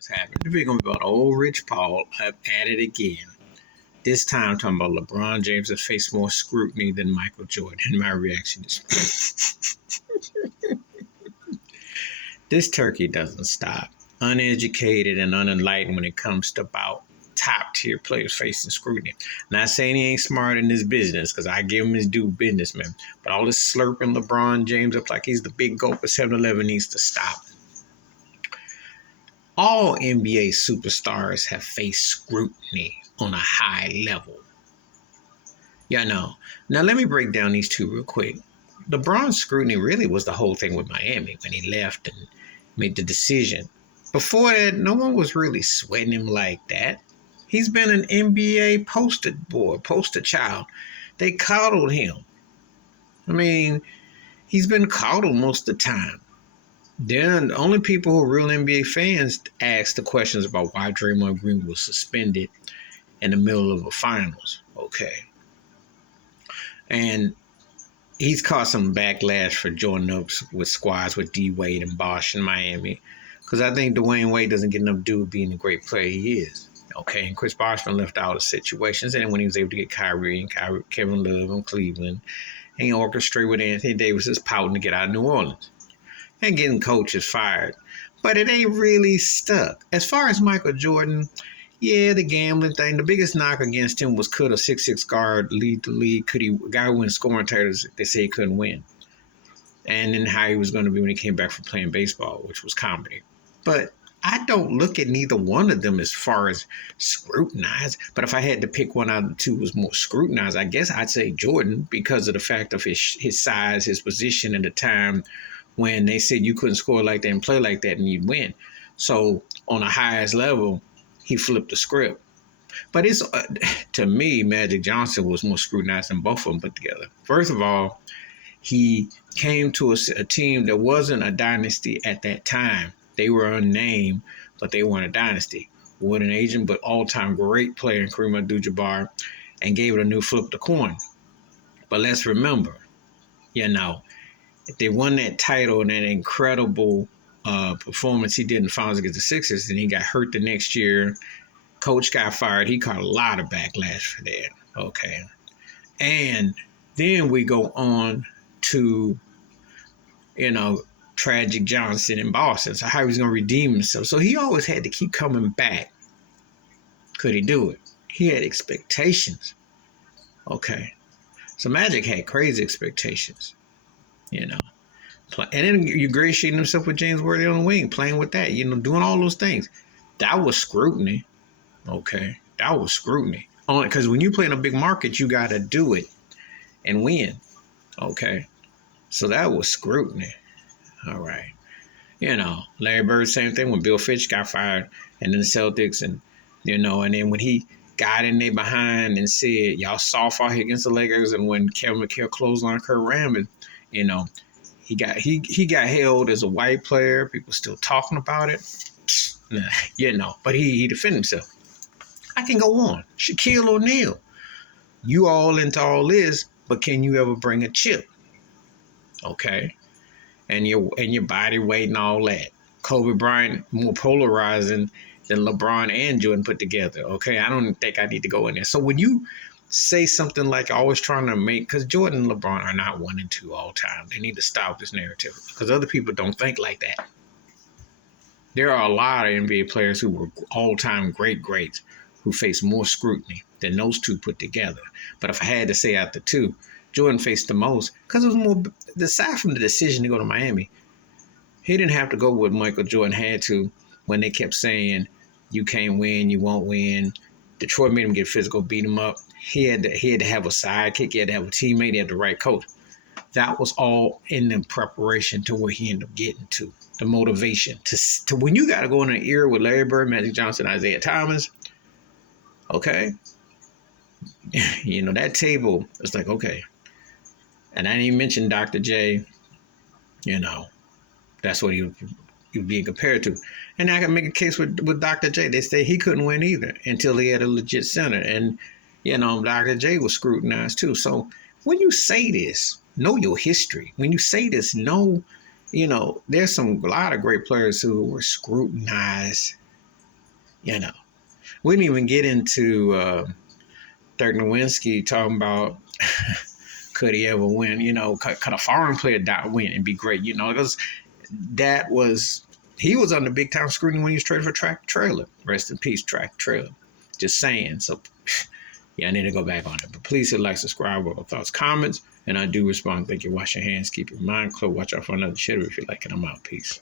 What's happening? We're going to be about old Rich Paul. I've at it again. This time, talking about LeBron James has faced more scrutiny than Michael Jordan. And my reaction is this turkey doesn't stop. Uneducated and unenlightened when it comes to about top tier players facing scrutiny. Not saying he ain't smart in this business, because I give him his due businessman. But all this slurping LeBron James up like he's the big gulp of 7-Eleven needs to stop. All NBA superstars have faced scrutiny on a high level. Yeah, no. Now let me break down these two real quick. LeBron's scrutiny really was the whole thing with Miami when he left and made the decision. Before that, no one was really sweating him like that. He's been an NBA poster boy, poster child. They coddled him. I mean, he's been coddled most of the time. Then the only people who are real NBA fans ask the questions about why Draymond Green was suspended in the middle of the finals. Okay. And he's caught some backlash for joining up with squads with D Wade and Bosh in Miami. Because I think Dwayne Wade doesn't get enough due being the great player he is. Okay, and Chris Bosh been left out of situations. And when he was able to get Kyrie and Kevin Love in Cleveland, and he orchestrated with Anthony Davis pouting to get out of New Orleans. And getting coaches fired. But it ain't really stuck. As far as Michael Jordan, yeah, the gambling thing, the biggest knock against him was could a 6'6" guard lead the league? Could he, a guy who win scoring titles, they say he couldn't win. And then how he was going to be when he came back from playing baseball, which was comedy. But I don't look at neither one of them as far as scrutinized. But if I had to pick one out of the two who was more scrutinized, I guess I'd say Jordan because of the fact of his size, his position at the time when they said you couldn't score like that and play like that and you'd win. So on the highest level, he flipped the script. But it's to me, Magic Johnson was more scrutinized than both of them put together. First of all, he came to a team that wasn't a dynasty at that time. They were unnamed, but they weren't a dynasty. With an agent, but all-time great player in Kareem Abdul-Jabbar, and gave it a new flip of the coin. But let's remember, they won that title and that incredible performance he did in the finals against the Sixers, and he got hurt the next year. Coach got fired. He caught a lot of backlash for that. Okay. And then we go on to, Tragic Johnson in Boston. So how he was going to redeem himself. So he always had to keep coming back. Could he do it? He had expectations. Okay. So Magic had crazy expectations. And then you ingratiating himself with James Worthy on the wing, playing with that, doing all those things. That was scrutiny. Okay. That was scrutiny. Only because when you play in a big market, you got to do it and win. Okay. So that was scrutiny. All right. Larry Bird, same thing when Bill Fitch got fired and then the Celtics and then when he got in there behind and said, y'all soft out here against the Lakers, and when Kevin McHale clotheslined Kurt Rambis, he got held as a white player. People still talking about it. But he defended himself. I can go on. Shaquille O'Neal. You all into all this, but can you ever bring a chip? Okay. And your body weight and all that. Kobe Bryant more polarizing than LeBron and Jordan put together. Okay. I don't think I need to go in there. So when you say something like always trying to make, because Jordan and LeBron are not 1 and 2 all time. They need to stop this narrative because other people don't think like that. There are a lot of NBA players who were all-time greats who face more scrutiny than those two put together. But if I had to say out the two, Jordan faced the most because it was more, aside from the decision to go to Miami, he didn't have to go what Michael Jordan had to when they kept saying, you can't win, you won't win. Detroit made him get physical, beat him up. He had to have a sidekick. He had to have a teammate. He had the right coach. That was all in the preparation to where he ended up getting to. The motivation to when you got to go in an era with Larry Bird, Magic Johnson, Isaiah Thomas. Okay. That table is like, okay. And I didn't even mention Dr. J. That's what he was being compared to. And I can make a case with Dr. J. They say he couldn't win either until he had a legit center. And, Dr. J was scrutinized too. So when you say this, know your history. When you say this, know, there's a lot of great players who were scrutinized You know, we didn't even get into Dirk Nowitzki talking about could he ever win? You know, could a foreign player win and be great? You know, because he was under big time scrutiny when he was traded for Track Trailer. Rest in peace, Track Trailer. Just saying. So, yeah, I need to go back on it. But please hit like, subscribe, with thoughts, comments, and I do respond. Thank you. Wash your hands, keep your mind clear. Watch out for another shitter if you like it. I'm out. Peace.